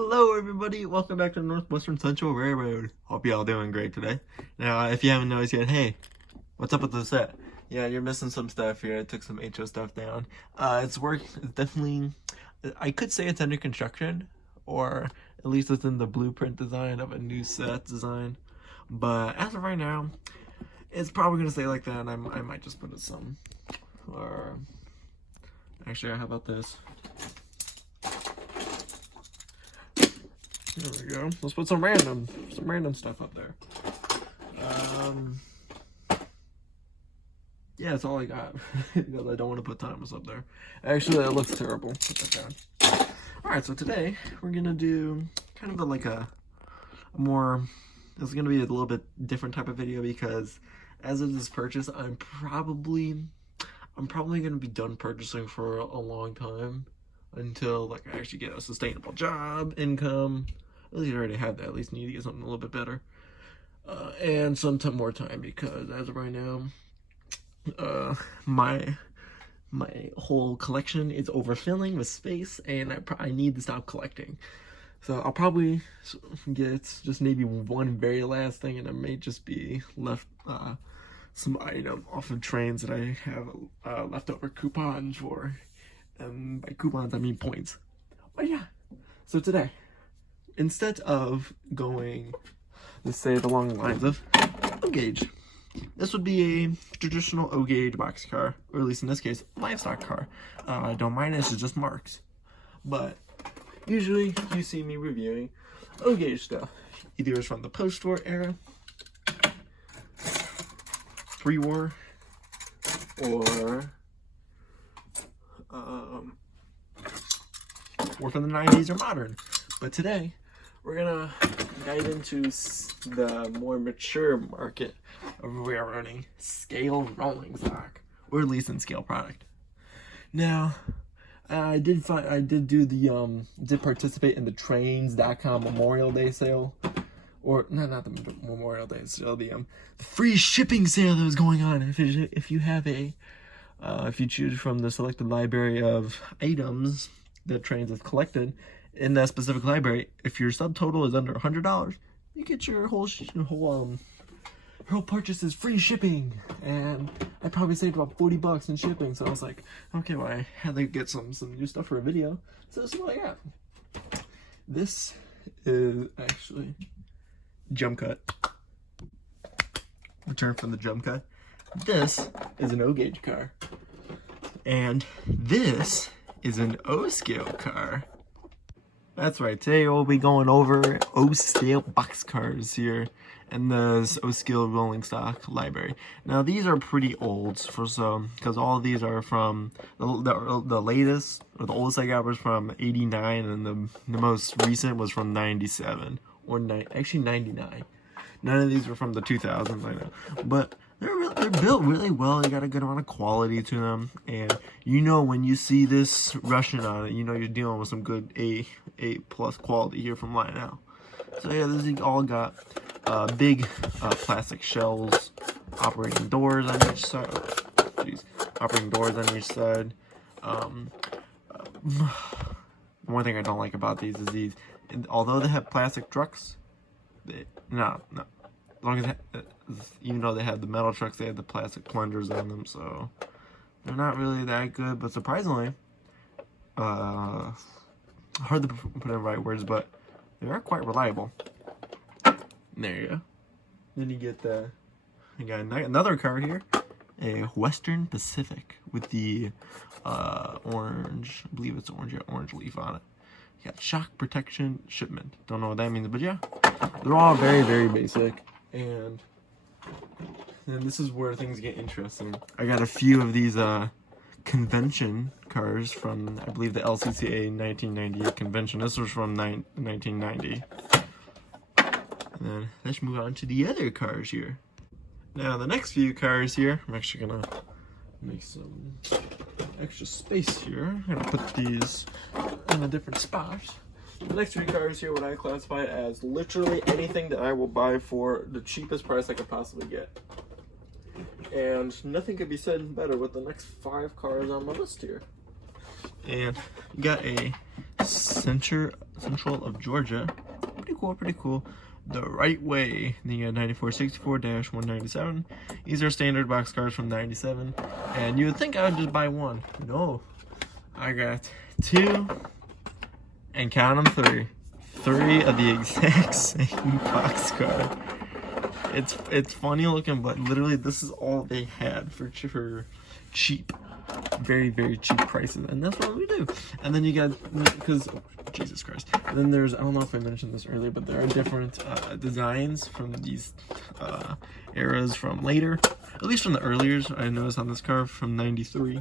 Hello everybody, welcome back to Northwestern Central Railroad. Hope y'all doing great today. Now, if you haven't noticed yet, hey, what's up with the set? Yeah, you're missing some stuff here. I took some HO stuff down. It's definitely, I could say it's under construction, or at least it's in the blueprint design of a new set design. But as of right now, it's probably gonna stay like that, and I might just put it some, or actually, how about this? There we go. Let's put some random stuff up there. Yeah, that's all I got because I don't want to put Thomas up there. Actually, that looks terrible. Put that down. All right, so today we're gonna do kind of a more. This is gonna be a little bit different type of video because as of this purchase, I'm probably gonna be done purchasing for a long time until I actually get a sustainable job, income. At least I already have that. At least need to get something a little bit better. And some more time because as of right now, my whole collection is overfilling with space, and I need to stop collecting. So I'll probably get just maybe one very last thing, and I may just be left some item off of trains that I have leftover coupons for. And by coupons, I mean points. But yeah, so today, instead of going, let's say, along the lines of O-Gauge, this would be a traditional O-Gauge boxcar, or at least in this case, livestock car. Don't mind it, it's just marks. But usually you see me reviewing O-Gauge stuff. Either it's from the post-war era, pre-war, or from the 90s or modern. But today, we're gonna dive into the more mature market of railroading, scale rolling stock, or at least in scale product. Now, I did participate in the Trains.com Memorial Day sale, or not the Memorial Day sale, the free shipping sale that was going on. If you choose from the selected library of items that Trains has collected in that specific library, if your subtotal is under $100, you get your whole purchase is free shipping. And I probably saved about $40 in shipping. So I was like, okay, well, I had to get some new stuff for a video. So this is what I got. This is actually jump cut. Return from the jump cut. This is an O-Gauge car. And this is an O-Scale car. That's right, today we'll be going over O-Scale boxcars here in this O-Scale rolling stock library. Now these are pretty old because all of these are from the latest, or the oldest I got was from 89, and the most recent was from 97, or actually 99. None of these were from the 2000s, I know, but they're built really well. They got a good amount of quality to them, and when you see this Russian on it, you're dealing with some good A+ quality here from Lionel. So yeah, these all got big plastic shells, operating doors on each side. One thing I don't like about these is although they have plastic trucks, as long as even though they have the metal trucks, they have the plastic plungers on them, so they're not really that good. But surprisingly, hard to put in the right words, but they are quite reliable. There you go. Then you got another car here, a Western Pacific with the orange, I believe it's orange leaf on it. You got shock protection shipment. Don't know what that means, but yeah, they're all very, very basic. And this is where things get interesting. I got a few of these convention cars from, I believe, the LCCA 1998 convention. This was from 1990. And then let's move on to the other cars here. Now the next few cars here, I'm actually gonna make some extra space here. I'm gonna put these in a different spot. The next three cars here, what I classify as literally anything that I will buy for the cheapest price I could possibly get. And nothing could be said better with the next 5 cars on my list here. And you got a Central of Georgia. Pretty cool, pretty cool. The Right Way, the 9464-197. These are standard box cars from 97. And you would think I would just buy one. No. I got two, and count them, three of the exact same box car. It's funny looking, but literally this is all they had for cheap, very, very cheap prices, and that's what we do. And then you got, because Jesus Christ, and then there's, I don't know if I mentioned this earlier, but there are different designs from these eras from later, at least from the earlier. I noticed on this car from 93,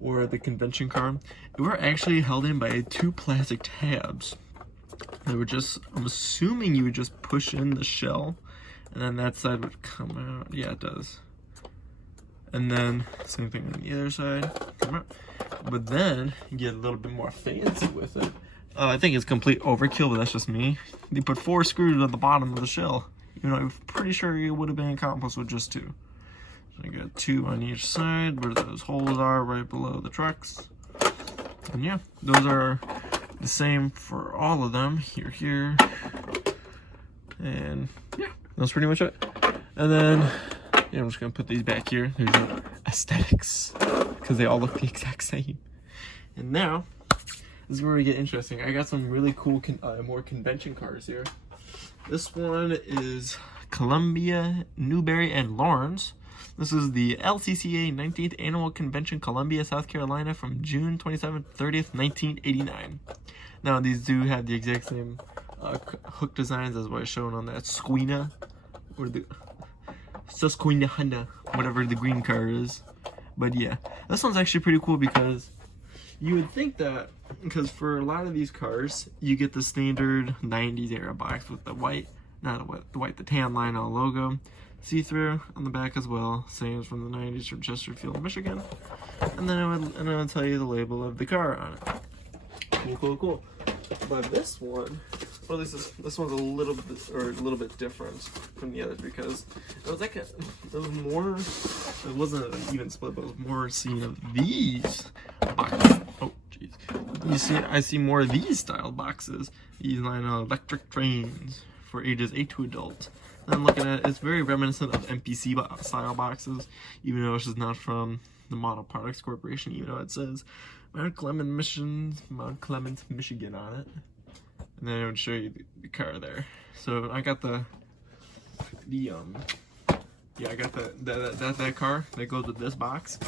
or the convention car, they were actually held in by two plastic tabs. They were just, I'm assuming you would just push in the shell, and then that side would come out. Yeah, it does. And then same thing on the other side. But then you get a little bit more fancy with it. I think it's complete overkill, but that's just me. They put 4 screws at the bottom of the shell. You know, I'm pretty sure it would have been accomplished with just 2. So I got 2 on each side where those holes are right below the trucks. And yeah, those are the same for all of them. Here. And yeah, that's pretty much it. And then yeah, I'm just gonna put these back here. There's no aesthetics because they all look the exact same. And now this is where we get interesting. I got some really cool more convention cars here. This one is Columbia, Newberry, and Lawrence. This is the LCCA 19th Annual Convention, Columbia, South Carolina, from June 27th, 30th, 1989. Now, these do have the exact same hook designs as what is shown on that Squina, or the Susquehanna, whatever the green car is. But yeah, this one's actually pretty cool because you would think that, because for a lot of these cars, you get the standard 90s era box with the white, the tan line on the logo, see-through on the back as well, same as from the 90s from Chesterfield, Michigan. And then it would tell you the label of the car on it. Cool. But this one, well, this one's a little bit different from the others because it wasn't an even split, but it was more seen of these boxes. Oh, jeez. I see more of these style boxes. These line electric trains for ages 8 to adult. And I'm looking at it, it's very reminiscent of MPC style boxes, even though it's just not from the Model Products Corporation, even though it says Mount Clemens, Michigan on it. And then it would show you the car there. So I got that car that goes with this box.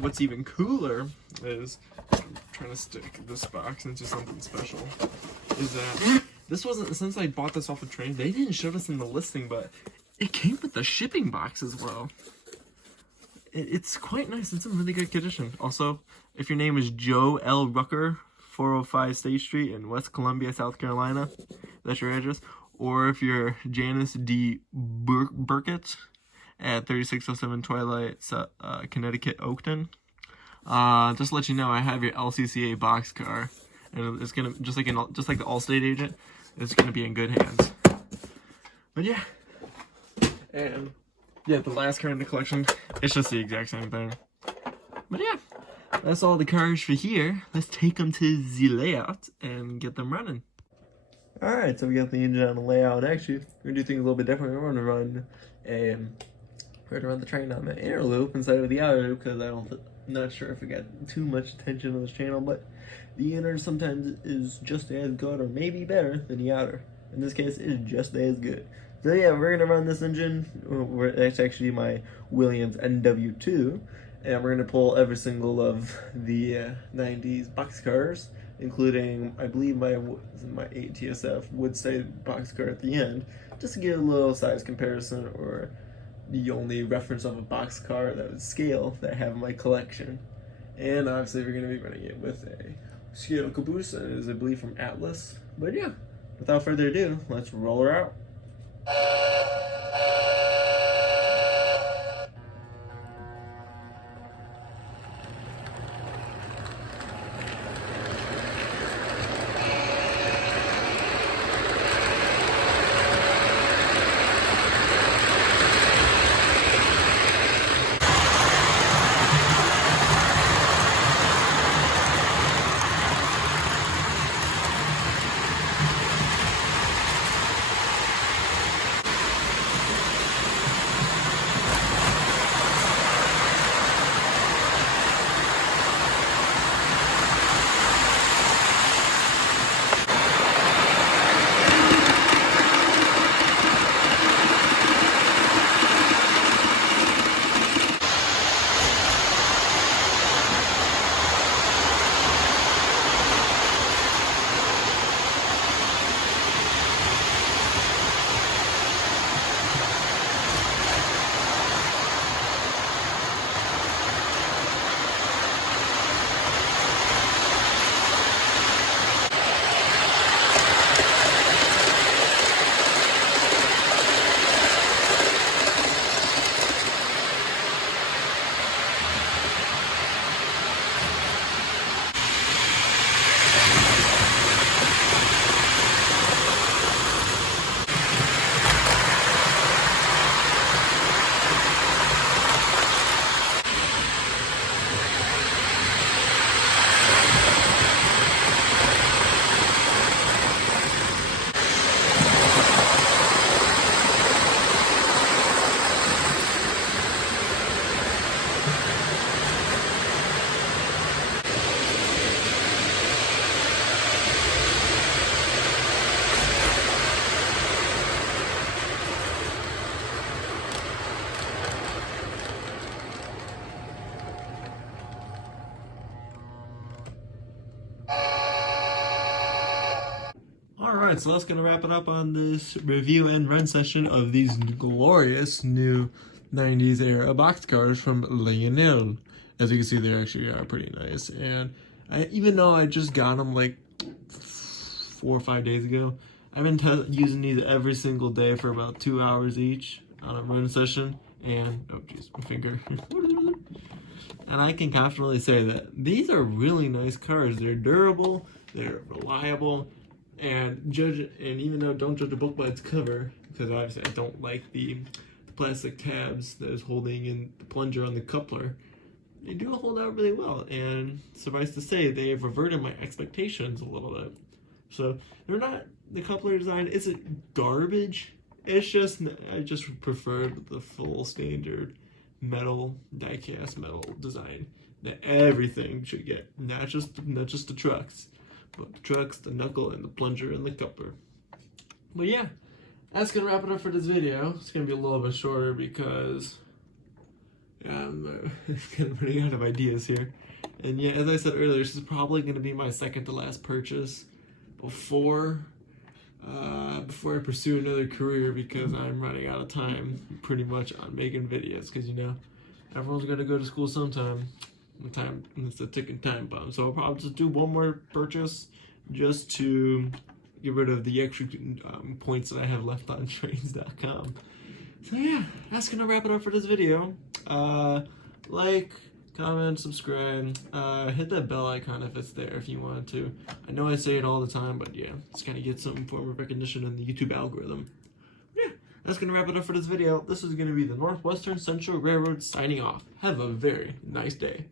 What's even cooler is, I'm trying to stick this box into something special, is that this wasn't, since I bought this off the train, they didn't show this in the listing, but it came with the shipping box as well. It's quite nice. It's in really good condition. Also, if your name is Joe L. Rucker, 405 State Street in West Columbia, South Carolina, that's your address. Or if you're Janice D. Burkett at 3607 Twilight, Connecticut, Oakton, just to let you know, I have your LCCA box car, and it's gonna just like the Allstate agent, it's gonna be in good hands. But yeah, and yeah, the last car in the collection, it's just the exact same thing. But yeah, that's all the cars for here. Let's take them to the layout and get them running. Alright, so we got the engine on the layout. Actually, we're gonna do things a little bit different. We're gonna run the train on the inner loop instead of the outer loop, because I'm not sure if it got too much attention on this channel, but the inner sometimes is just as good or maybe better than the outer. In this case, it's just as good. So yeah, we're gonna run this engine. It's actually my Williams NW2, and we're gonna pull every single of the 90s boxcars, including, I believe, my 8 TSF Woodside boxcar at the end, just to get a little size comparison, or the only reference of a boxcar that would scale that I have in my collection. And obviously we're gonna be running it with a scale caboose, and it is, I believe, from Atlas. But yeah, without further ado, let's roll her out. Alright, so that's going to wrap it up on this review and run session of these glorious new 90s era box cars from Lionel. As you can see, they actually are pretty nice. And even though I just got them like 4 or 5 days ago, I've been using these every single day for about 2 hours each on a run session. And, oh jeez, my finger. And I can confidently say that these are really nice cars. They're durable, they're reliable, and even though don't judge a book by its cover, because obviously I don't like the plastic tabs that is holding in the plunger on the coupler, they do hold out really well, and suffice to say, they have reverted my expectations a little bit. So they're not, the coupler design isn't garbage, it's just, I just preferred the full standard metal, die-cast metal design that everything should get, not just the trucks, but the trucks, the knuckle, and the plunger, and the coupler. But yeah, that's gonna wrap it up for this video. It's gonna be a little bit shorter because I'm kind of running out of ideas here. And yeah, as I said earlier, this is probably gonna be my second to last purchase before I pursue another career, because I'm running out of time pretty much on making videos, because you know everyone's gonna go to school sometime. It's a ticking time bomb, so I'll probably just do one more purchase just to get rid of the extra points that I have left on trains.com. So yeah, that's gonna wrap it up for this video. Like, comment, subscribe, hit that bell icon if it's there if you wanted to. I know I say it all the time, but yeah, it's gonna get some form of recognition in the YouTube algorithm. Yeah, that's gonna wrap it up for this video. This is gonna be the Northwestern Central Railroad signing off. Have a very nice day.